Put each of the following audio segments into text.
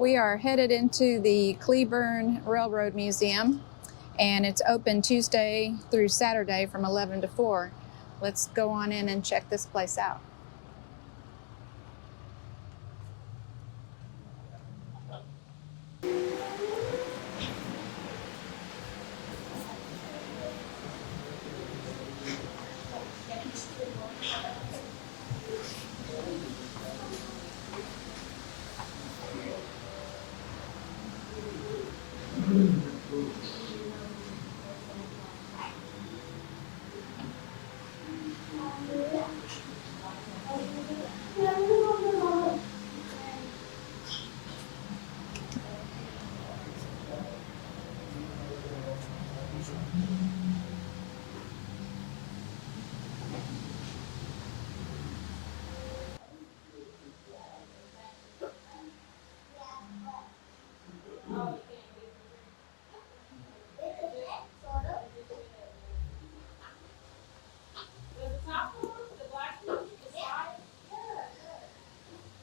We are headed into the Cleburne Railroad Museum, and it's open Tuesday through Saturday from 11 to 4. Let's go on in and check this place out.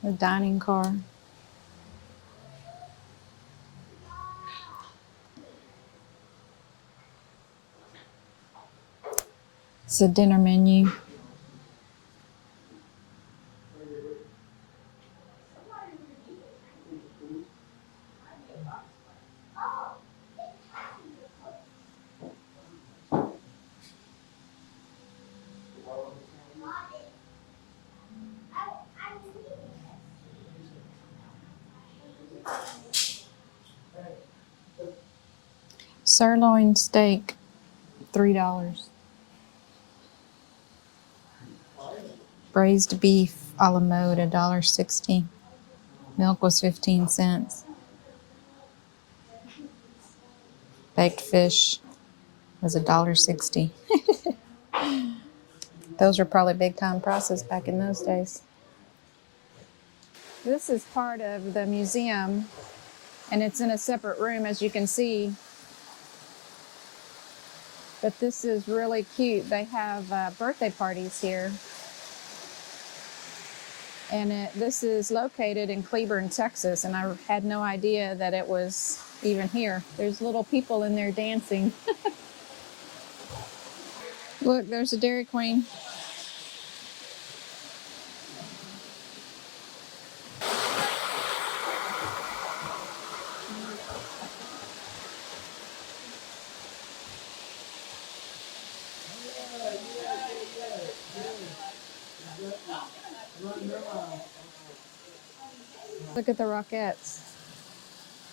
The dining car. It's a dinner menu. Sirloin steak, $3. Braised beef a la mode, $1.60. Milk was 15 cents. Baked fish was $1.60. Those were probably big time prices back in those days. This is part of the museum, and it's in a separate room, as you can see. But this is really cute. They have birthday parties here. And this is located in Cleburne, Texas, and I had no idea that it was even here. There's little people in there dancing. Look, there's a Dairy Queen. Look at the Rockettes.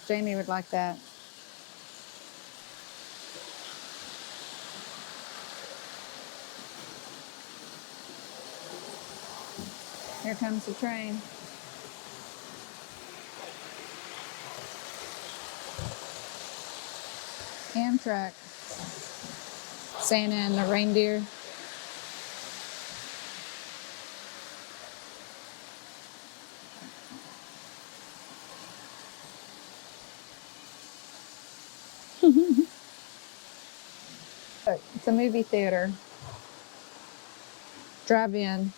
Jamie would like that. Here comes the train. Amtrak. Santa and the reindeer. It's a movie theater. Drive-in.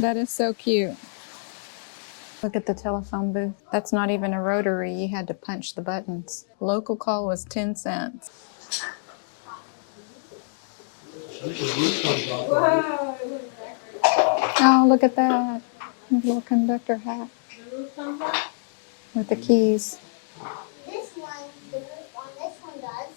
That is so cute. Look at the telephone booth. That's not even a rotary. You had to punch the buttons. Local call was 10 cents. Oh, look at that. A little conductor hat. With the keys. This one, the roof on this one does.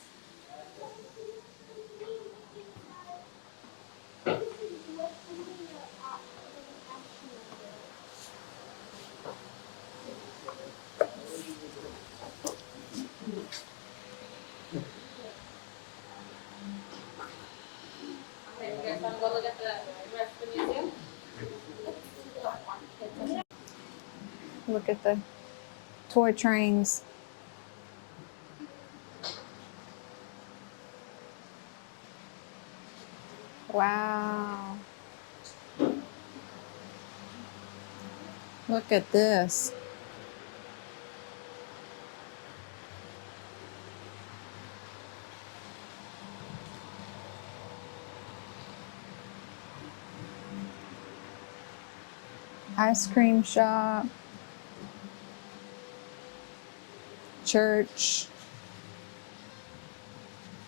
Look at the toy trains. Wow. Look at this. Ice cream shop, church,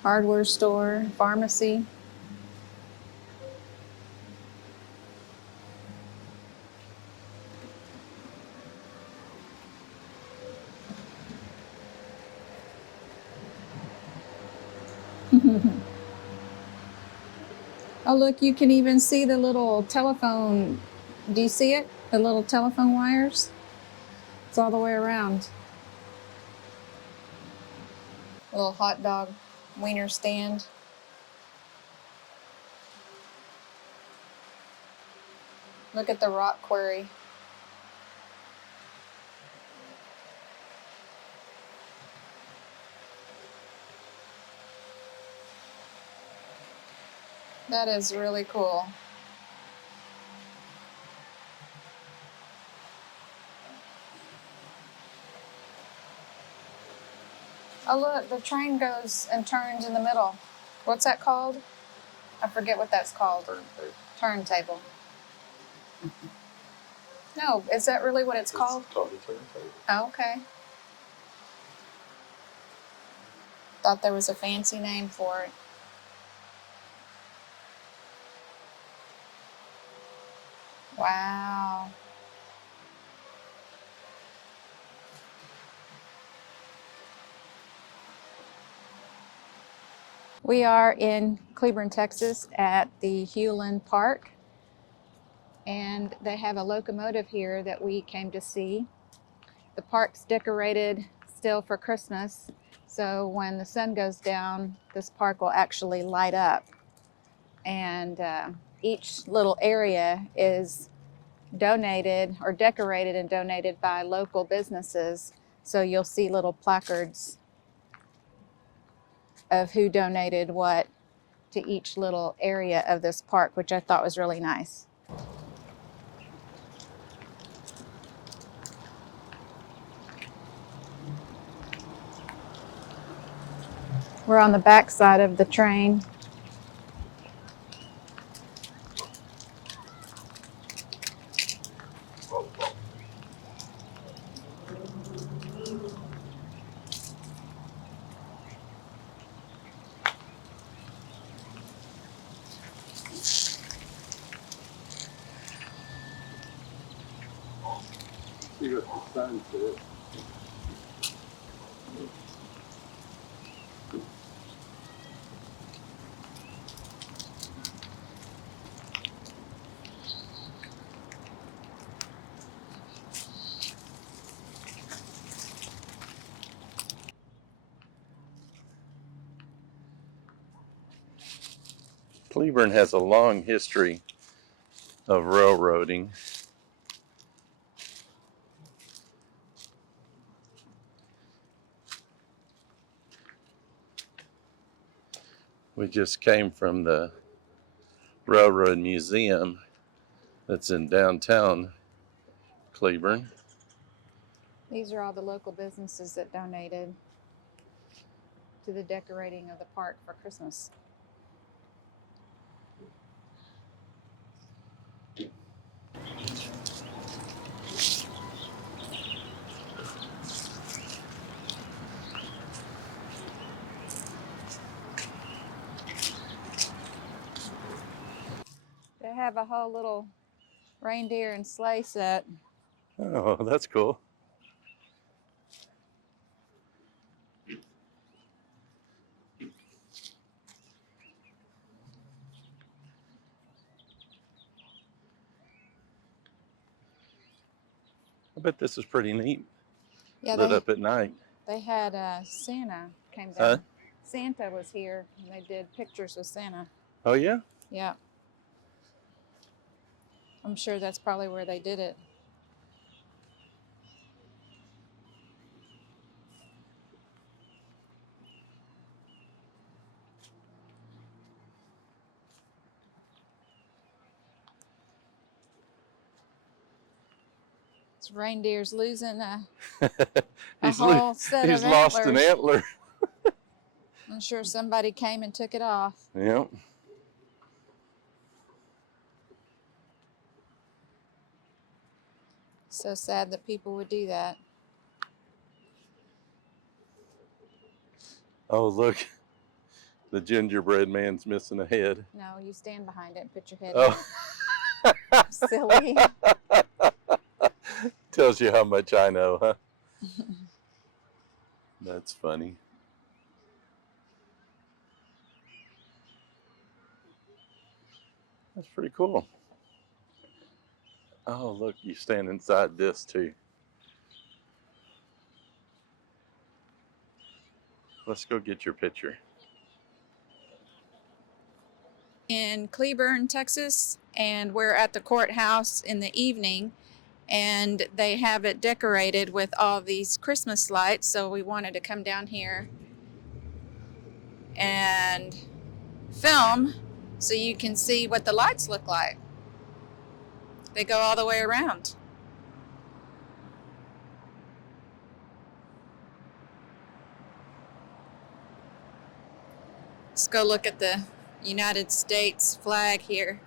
hardware store, pharmacy. Oh, look, you can even see the little telephone. Do you see it? The little telephone wires? It's all the way around. Little hot dog wiener stand. Look at the rock quarry. That is really cool. Oh, look, the train goes and turns in the middle. What's that called? I forget what that's called. Turntable. No, is that really what it's called? Called a turntable. Oh, okay. Thought there was a fancy name for it. Wow. We are in Cleburne, Texas at the Hulen Park, and they have a locomotive here that we came to see. The park's decorated still for Christmas, so when the sun goes down, this park will actually light up. And each little area is donated or decorated and donated by local businesses. So you'll see little placards of who donated what to each little area of this park, which I thought was really nice. We're on the back side of the train. See what the sign said. Cleburne has a long history of railroading. We just came from the Railroad Museum that's in downtown Cleburne. These are all the local businesses that donated to the decorating of the park for Christmas. They have a whole little reindeer and sleigh set. Oh, that's cool. I bet this is pretty neat. Yeah, Lit up at night. they had Santa came down. Huh? Santa was here, and they did pictures with Santa. Oh, yeah? Yeah. I'm sure that's probably where they did it. This reindeer's losing a whole set he's of lost an antlers. antler. I'm sure somebody came and took it off. Yep. So sad that people would do that. Oh, look. The gingerbread man's missing a head. No, you stand behind it and put your head Oh. in it. Silly. Tells you how much I know, huh? That's funny. That's pretty cool. Oh, look, you stand inside this too. Let's go get your picture. In Cleburne, Texas, and we're at the courthouse in the evening, and they have it decorated with all these Christmas lights, so we wanted to come down here and film so you can see what the lights look like. They go all the way around. Let's go look at the United States flag here.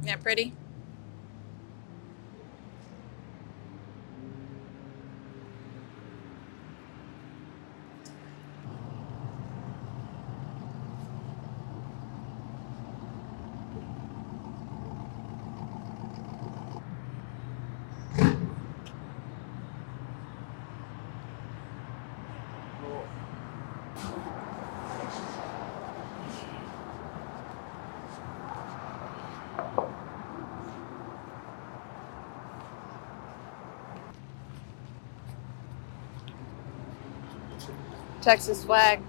Isn't that pretty? Texas flag.